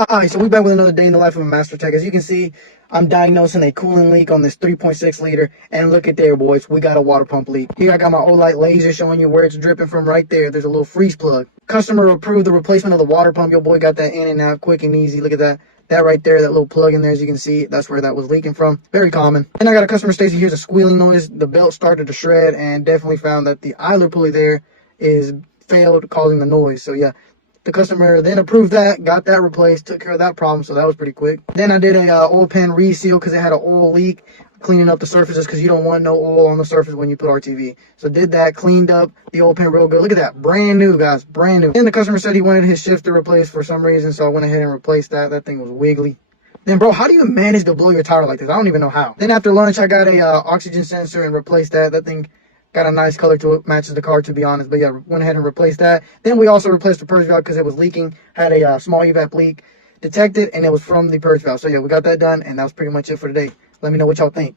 Alright, so we back with another day in the life of a master tech. As you can see, I'm diagnosing a coolant leak on this 3.6 liter. And look at there, boys. We got a water pump leak. Here I got my Olight laser showing you where it's dripping from right there. There's a little freeze plug. Customer approved the replacement of the water pump. Your boy got that in and out quick and easy. Look at that. That right there, that little plug in there, as you can see, that's where that was leaking from. Very common. And I got a customer station. Here's a squealing noise. The belt started to shred and definitely found that the idler pulley there is failed, causing the noise. So yeah. The customer then approved that, got that replaced, took care of that problem, so that was pretty quick. Then I did a oil pan reseal because it had an oil leak, cleaning up the surfaces because you don't want no oil on the surface when you put RTV. So did that, cleaned up the oil pan real good. Look at that, brand new, guys, brand new. Then the customer said he wanted his shifter replaced for some reason, so I went ahead and replaced that. That thing was wiggly. Then, bro, how do you manage to blow your tire like this? I don't even know how. Then after lunch, I got a oxygen sensor and replaced that. That thing got a nice color to it, matches the car, to be honest. But yeah, went ahead and replaced that. Then we also replaced the purge valve because it was leaking. Had a small evap leak detected, and it was from the purge valve. So yeah, we got that done, and that was pretty much it for today. Let me know what y'all think.